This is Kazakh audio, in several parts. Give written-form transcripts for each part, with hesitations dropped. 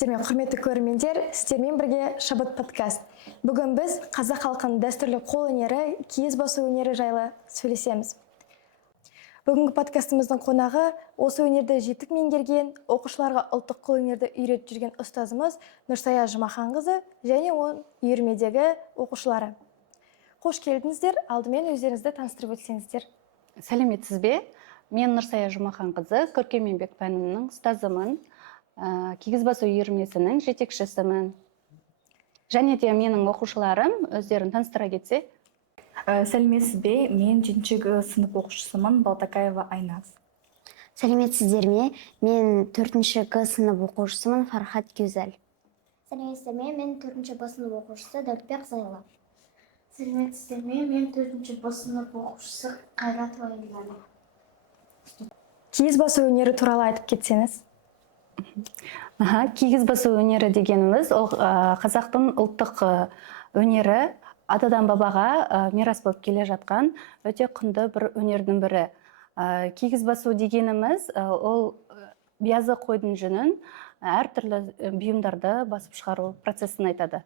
Сәлеметсіздер ме, құрметті көрермендер, сіздермен бірге Шабыт подкаст. Бүгін біз қазақ халқының дәстүрлі қол өнері, киіз басу өнері жайлы сөйлесеміз. Бүгінгі подкастымыздың қонағы осы өнерді жетік меңгерген, оқушыларға ұлттық қол өнерді үйретіп жүрген ұстазымыз Нұрсая Жұмаханқызы және оның үйірмедегі оқушылары. Қош келдіңіздер, алдымен өздеріңізді таныстырып өтсеңіздер. Сәлеметсіз бе? Мен Нұрсая Жұмаханқызы, көркем еңбек пәнінің ұстазымын, киіз басу үйірмесінің жетекшісімін. Және де менің оқушыларым өздерін таныстыра кетсе. Сәлеметсіз бе? Мен 7-ші сынып оқушысымын, Балтакаева Айназ. Сәлеметсіздер ме? Мен 4-ші сынып оқушысымын, Фархат Гюзель. Сәлеметсіздер ме? Мен 4-ші сынып оқушысы Дәулетбек Зайла. Сәлеметсіздер ме? Мен 4-ші сынып оқушысы Қайратова Елена. Киіз басу өнері туралы айтып кетсеңіз. Киіз басу өнері дегеніміз ол қазақтың ұлттық өнері, атадан бабаға мирас болып келе жатқан өте құнды бір өнердің бірі. Киіз басу дегеніміз ол биязы қойдың жүнін әртүрлі бұйымдарды басып шығару процесін айтады.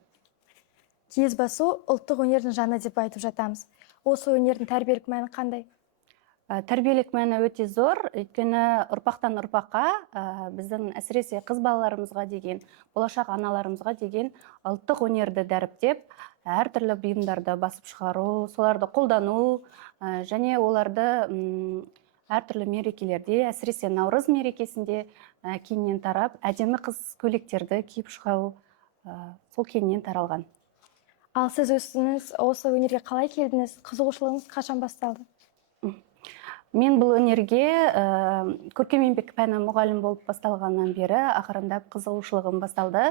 Киіз басу ұлттық өнердің жаны деп айтып жатамыз. Осы өнердің тәрбиелік мәні қандай? Тәрбиелік мәні өте зор, өйткені ұрпақтан ұрпаққа біздің әсіресе қыз балаларымызға деген, болашақ аналарымызға деген ұлттық өнерді дәріптеп, әртүрлі бұйымдарды басып шығару, соларды қолдану және оларды әртүрлі мерекелерде, әсіресе Наурыз мерекесінде кеңінен тарап, әдемі қыз көйлектерді киіп шығу сол кеңінен таралған. Ал сіз өзіңіз осы өнерге қалай келдіңіз? Қызығушылығыңыз қашан басталды? Мен бұл өнерге көркем еңбек пәні мұғалім болып басталғаннан бері ақырындап қызығушылығым басталды.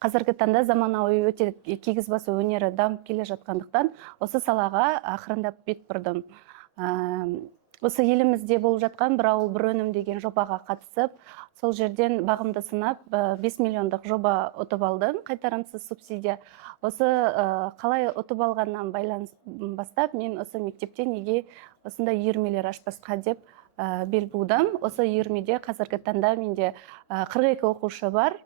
Қазіргі таңда заманауи өте киіз басу өнері дамып келе жатқандықтан осы салаға ақырындап бет бұрдым. Осы елімізде болып жатқан бір ауыл бір өнім деген жобаға қатысып, сол жерден бағымды сынап 5 миллиондық жоба ұтып алдым, қайтарымсыз субсидия. Осы қалай ұтып алғаннан бастап, мен осы мектепте неге осындай үйірмелер ашпасқа деп бел будым. Осы үйірмеде қазіргі таңда менде 42 оқушы бар.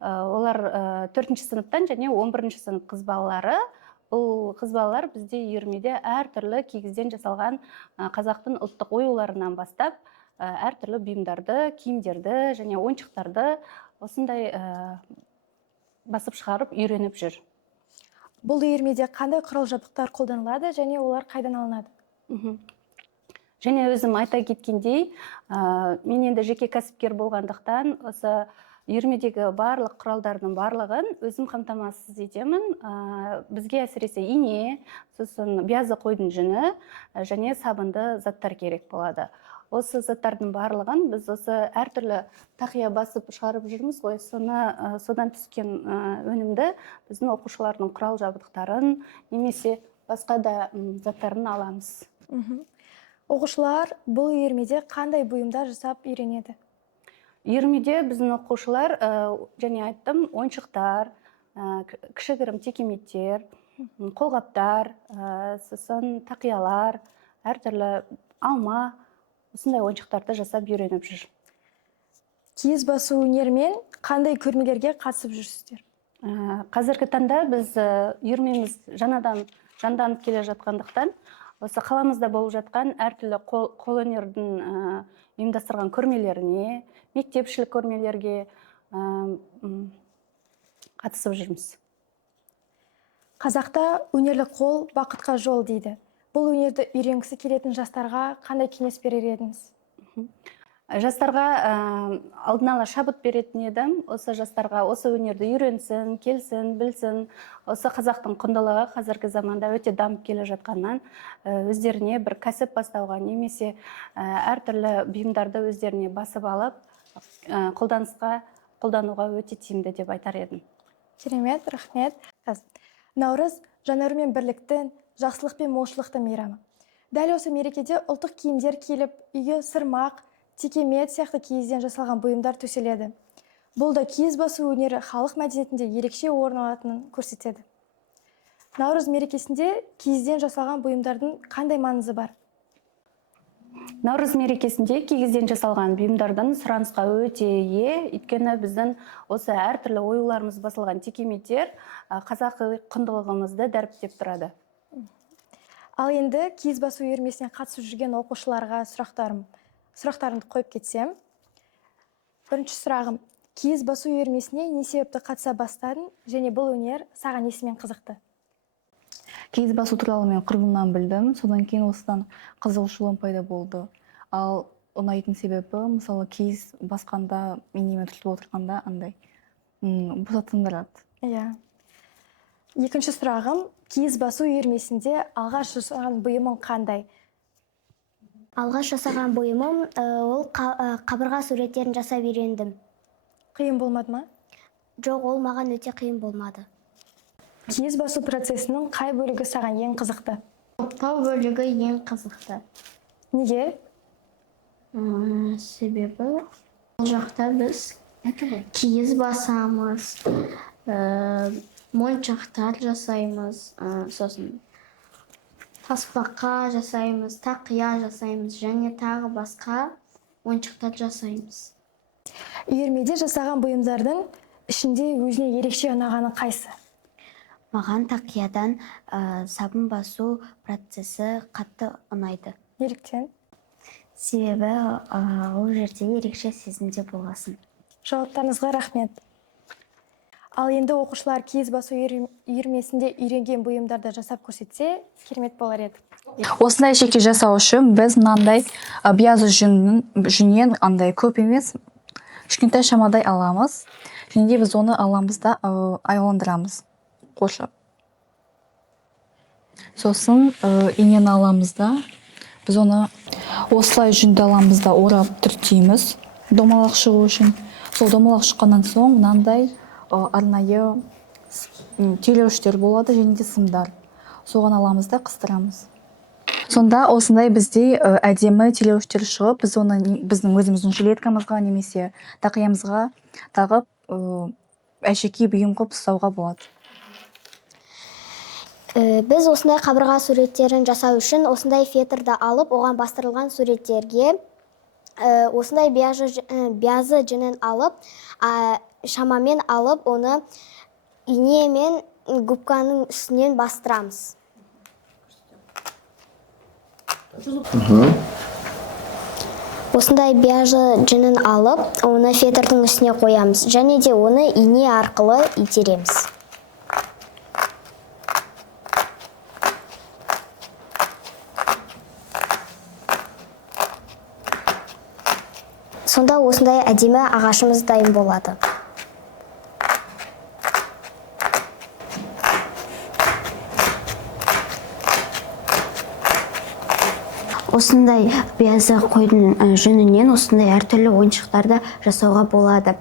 Олар 4-ші сыныптан және 11-ші сынып қыз балалары. Бұл қыз балалар бізде үйірмеде әртүрлі кигізден жасалған қазақтың ұлттық оюларынан бастап, әртүрлі бұйымдарды, киімдерді және ойыншықтарды осындай басып шығарып үйреніп жүр. Бұл үйірмеде қандай құрал жабдықтар қолданылады және олар қайдан алынады? Және өзім айта кеткендей, мен енді жеке кәсіпкер болғандықтан, осы үйірмедегі барлық құралдардың барлығын өзім қамтамасыз етемін. Бізге әсіресе ине, сосын биязы қойдың жүні және сабынды заттар керек болады. Осы заттардың барлығын біз осы әртүрлі тақия басып шығарып жүрміз ғой, содан түскен өнімді біздің оқушылардың құрал жабдықтарын немесе басқа да заттарын аламыз. Оқушылар бұл үйірмеде қандай бұйымдар жасап үйренеді? Үйірмеде біздің оқушылар, және айттым, ойыншықтар, кішігірім текеметтер, қолғаптар, сосын тақиялар, әртүрлі алма, осындай ойыншықтарды жасап үйреніп жүр. Киіз басу өнерімен қандай көрмелерге қатысып жүрсіздер? Қазіргі таңда біз үйірмеміз жаңадан жанданып келе жатқандықтан, осы қаламызда болып жатқан әртүрлі қол өнердің ұйымдастырған көрмелеріне, мектепшілік көрмелерге қатысып жүрміз. Қазақта өнерлі қол бақытқа жол дейді. Бұл өнерді үйренгісі келетін жастарға қандай кеңес берер едіңіз? Жастарға алдын ала шабыт беретін едім. Осы жастарға осы өнерді үйренсін, келсін, білсін. Осы қазақтың құндылығы қазіргі заманда өте дамып келе жатқаннан өздеріне бір кәсіп бастауға немесе әртүрлі бұйымдарды өздеріне басып алып, қолдануға өте тиімді деп айтар едім. Керемет, рахмет. Наурыз жанару мен бірліктің, жақсылық пен молшылықтың мейрамы. Дәл осы мерекеде ұлттық киімдер киіліп, үйге сырмақ, текемет сияқты киізден жасалған бұйымдар төселеді. Бұл да киіз басу өнері халық мәдениетінде ерекше орын алатынын көрсетеді. Наурыз мерекесінде киізден жасалған бұйымдардың қандай маңызы бар? Наурыз мерекесінде кигізден жасалған бұйымдардан сұранысқа өте ие, өйткені біздің осы әртүрлі оюларымыз басылған текеметтер қазақы құндылығымызды дәріптеп тұрады. Ал енді киіз басу үйірмесіне қатысып жүрген оқушыларға сұрақтарымды қойып кетсем. Бірінші сұрағым, киіз басу үйірмесіне не себепті қатыса бастадың, және бұл өнер саған несімен қызықты? Киіз басу туралы мен құрбымнан білдім, содан кейін осыдан қызығушылығым пайда болды. Ал ұнайтын себебі, мысалы, киіз басқанда, енеме түртіп отырғанда андай босатындырады. Иә. Екінші сұрағым, киіз басу үйірмесінде алғаш жасаған бұйымың қандай? Алғаш жасаған бұйымым ол қабырға суреттерін жасап үйрендім. Қиын болмады ма? Жоқ, ол маған өте қиын болмады. Киіз басу процесінің қай бөлігі саған ең қызықты? Топтау бөлігі ең қызықты. Неге? Себебі ол жақта біз киіз басамыз, моншақтар жасаймыз, сосын таспақа жасаймыз, тақия жасаймыз, және тағы басқа ойыншықтар жасаймыз. Үйірмеде жасаған бұйымдардың ішінде өзіне ерекше ұнағаны қайсы? Маған тақиядан сабын басу процесі қатты ұнайды. Неліктен? Себебі ол жерде ерекше сезімде боласың. Жауаптарыңызға рахмет. Ал енді оқушылар киіз басу үйірмесінде үйренген бұйымдарды жасап көрсетсе, керемет болар еді. Осындай шекте жасау үшін біз мынандай биязы жүннен андай көп емес, кішкентай шамадай аламыз. Және де біз оны аламыз да айландырамыз, қоршап. Сосын инені аламыз да, біз оны осылай жүнді аламыз да орап түртейміз, домалақ шығу үшін. Сол домалақ шыққаннан соң мынандай арнайы телеуіштер болады, және де сымдар. Соған аламыз да қыстырамыз. Сонда осындай бізде әдемі телеуіштер шығып, біз оны біздің өзіміздің жилеткамызға немесе тақиямызға тағып әшекей бұйым қылып ұстауға болады. Біз осындай қабырға суреттерін жасау үшін осындай фетрді алып, оған бастырылған суреттерге осындай биязы жүнін алып, шамамен алып, оны ине мен губканың үстінен бастырамыз. Осындай биязы жүнін алып, оны фетрдің үстіне қоямыз, және де оны ине арқылы итереміз. Сонда осындай әдемі ағашымыз дайын болады. Осындай биязы қойдың жүнінен осындай әртүрлі ойыншықтарды жасауға болады.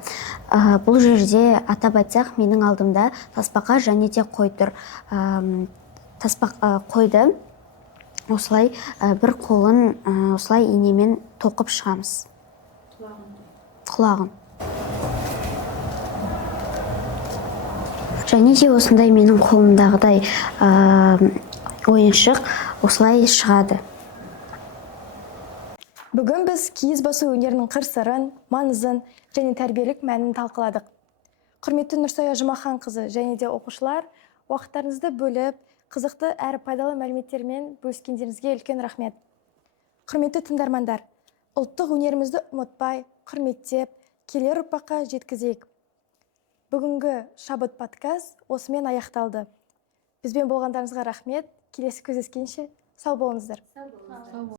Бұл жерде атап айтсақ, менің алдымда тасбақа және де қой тұр. Қойды осылай бір қолын осылай инемен тоқып шығамыз. Құлағын. Және де осындай менің қолымдағыдай ойыншық осылай шығады. Бүгін біз киіз басу өнерінің қыр-сырын, маңызын және тәрбиелік мәнін талқыладық. Құрметті Нұрсая Жұмаханқызы және де оқушылар, уақыттарыңызды бөліп, қызықты әрі пайдалы мәліметтермен бөліскендеріңізге үлкен рахмет. Құрметті тыңдармандар, ұлттық өнерімізді ұмытпай, құрметтеп, келер ұрпаққа жеткізейік. Бүгінгі шабыт подкаст осымен аяқталды. Бізбен болғандарыңызға рахмет. Келесі кездескенше сау болыңыздар.